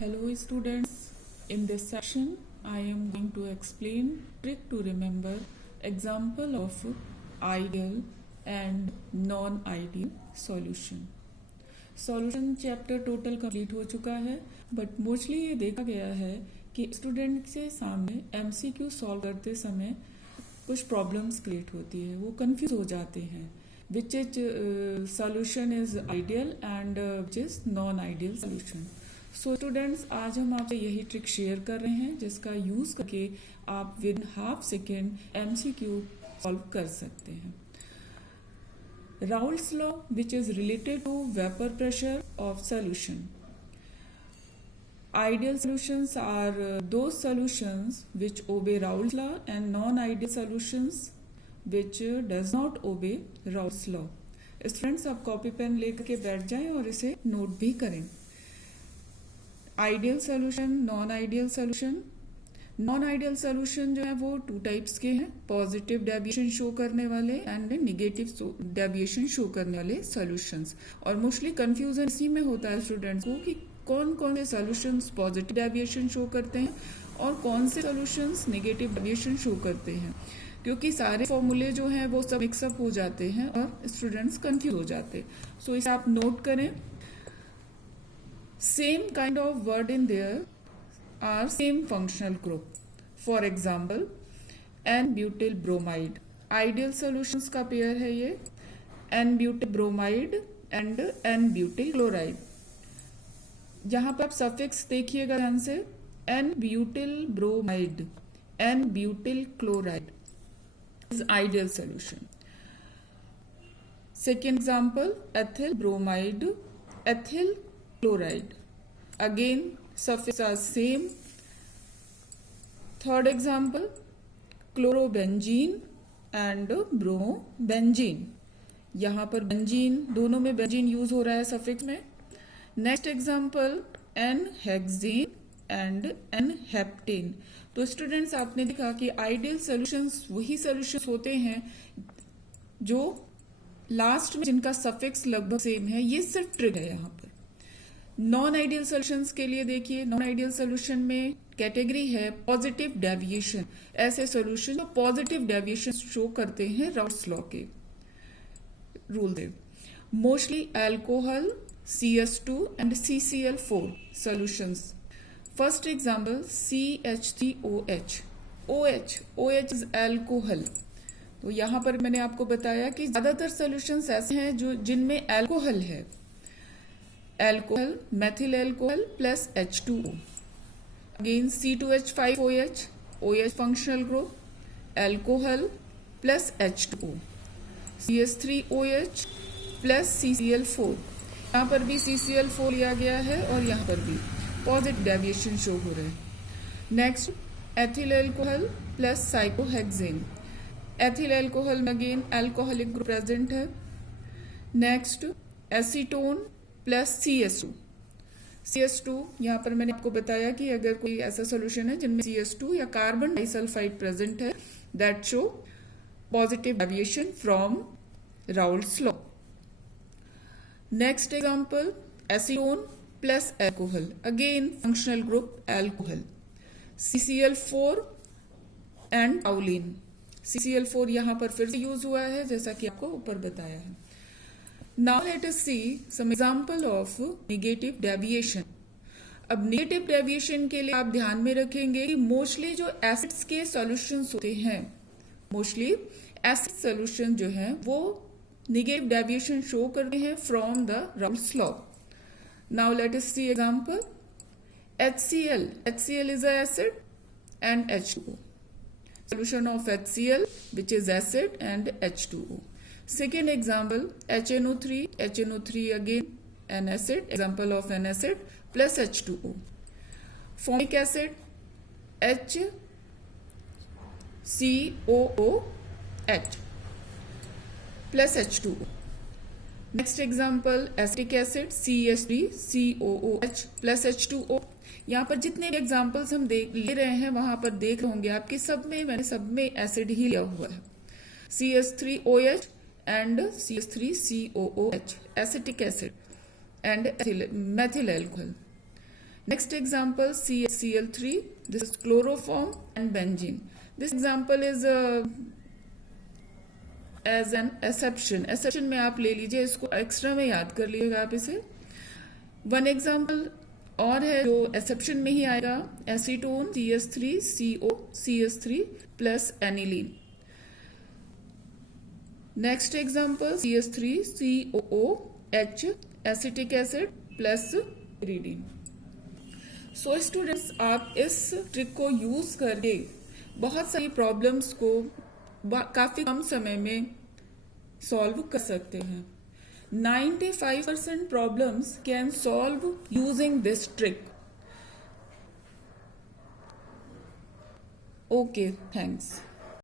Hello students, in this session I am going to explain trick to remember example of ideal and non-ideal solution. Solution chapter total complete हो चुका है but mostly ये देखा गया है कि student के सामने एमसीक्यू सॉल्व करते समय कुछ प्रॉब्लम्स क्रिएट होती है, वो कंफ्यूज हो जाते हैं which is solution is ideal and which is non ideal solution. So students, आज हम आपसे यही ट्रिक शेयर कर रहे हैं जिसका यूज करके आप with half second MCQ solve कर सकते हैं. Raoult's law, which is related to vapor pressure of solution. Ideal solutions are those solutions which obey Raoult's law and non-ideal solutions which does not obey Raoult's law. Students, आप copy pen लेकर के बैठ जाएं और इसे note भी करें. Ideal solution, non ideal solution. Non ideal solution जो है वो टू टाइप्स के हैं, पॉजिटिव डेविएशन शो करने वाले एंड नेगेटिव डेविएशन शो करने वाले सॉल्यूशंस. और मोस्टली कंफ्यूजन इसी में होता है स्टूडेंट्स को कि कौन कौन से सॉल्यूशंस पॉजिटिव डेविएशन शो करते हैं और कौन से सॉल्यूशंस नेगेटिव डेविएशन शो करते हैं, क्योंकि सारे फॉर्मूले जो हैं वो सब मिक्सअप हो जाते हैं और स्टूडेंट्स कंफ्यूज हो जाते हैं. सो इसे आप नोट करें. Same kind of word in their are same functional group. For example, N-butyl bromide. Ideal solutions का पेयर है ये N-butyl bromide and N-butyl chloride. यहाँ पर आप सफिक्स देखिएगा ध्यान से, N-butyl bromide, N-butyl chloride is ideal solution. Second example, ethyl bromide, ethyl chloride. Again, suffix are same. Third example, chlorobenzene and bromobenzene. यहाँ पर बेंजीन, दोनों में बेंजीन यूज हो रहा है सफिक्स में. Next example, N-hexane and N-heptane. तो students, आपने देखा कि आइडियल सॉल्यूशंस वही सॉल्यूशंस होते हैं जो लास्ट में जिनका सफिक्स लगभग सेम है. ये सिर्फ ट्रिक है यहाँ पर. नॉन आइडियल सॉल्यूशंस के लिए देखिए, नॉन आइडियल सॉल्यूशन में कैटेगरी है पॉजिटिव डेविएशन. ऐसे सॉल्यूशन जो पॉजिटिव डेविएशन शो करते हैं राउल्ट्स लॉ के रूल से. Mostly alcohol, CH2 and CCl4 solutions. First example, CH3OH. OH is alcohol. तो यहां पर मैंने आपको बताया कि ज्यादातर सॉल्यूशंस ऐसे हैं जो जिनमें अल्कोहल है. Alcohol, methyl alcohol plus H2O. Again C2H5OH, OH functional group, alcohol plus H2O. CH3OH plus CCl4. यहाँ पर भी CCl4 लिया गया है और यहाँ पर भी पॉजिटिव डेविएशन शो हो रहे हैं. Next, ethyl alcohol plus cyclohexane. Ethyl alcohol में अगेन अल्कोहलिक ग्रुप प्रेजेंट है. Next, acetone plus CH2. यहाँ पर मैंने आपको बताया कि अगर कोई ऐसा सॉल्यूशन है जिनमें CH2 या कार्बन डाइसल्फाइड प्रेजेंट है, that show positive deviation from Raoult's law. Next example, acetone plus alcohol. Again functional group alcohol. CCl4 and टाउलिन. CCl4 यहाँ पर फिर से यूज हुआ है जैसा कि आपको ऊपर बताया है. Now let us see some example of negative deviation. अब negative deviation के लिए आप ध्यान में रखेंगे कि मोस्टली जो एसिड्स के सॉल्यूशंस होते हैं, मोस्टली एसिड सॉल्यूशन जो है वो negative deviation शो करते हैं from the Raoult's law. Now let us see example. HCl is a acid and H2O. Solution of HCl which is acid and H2O. Second example, HNO3 again an acid, example of an acid plus H2O. Formic acid, HCOOH plus H2O. Next example, acetic acid, CH3COOH plus H2O. यहाँ पर जितने भी examples हम ले रहे हैं वहां पर देख रहे होंगे आपके मैंने सब में एसिड ही लिया हुआ है. CH3OH and CH3COOH, acetic acid and methyl alcohol. Next example, CHCl3. This is chloroform and benzene. This example is as an exception. Exception में आप ले लीजिए, इसको एक्स्ट्रा में याद कर लीजिएगा आप इसे. वन एग्जाम्पल और है जो एक्सेप्शन में ही आएगा, acetone CH3CO CH3 plus aniline. Next example CH3COOH acetic acid plus pyridine. So students, आप इस ट्रिक को यूज करके बहुत सारी प्रॉब्लम्स को काफी कम समय में सॉल्व कर सकते हैं. 95% problems can solve using this trick. Okay, thanks.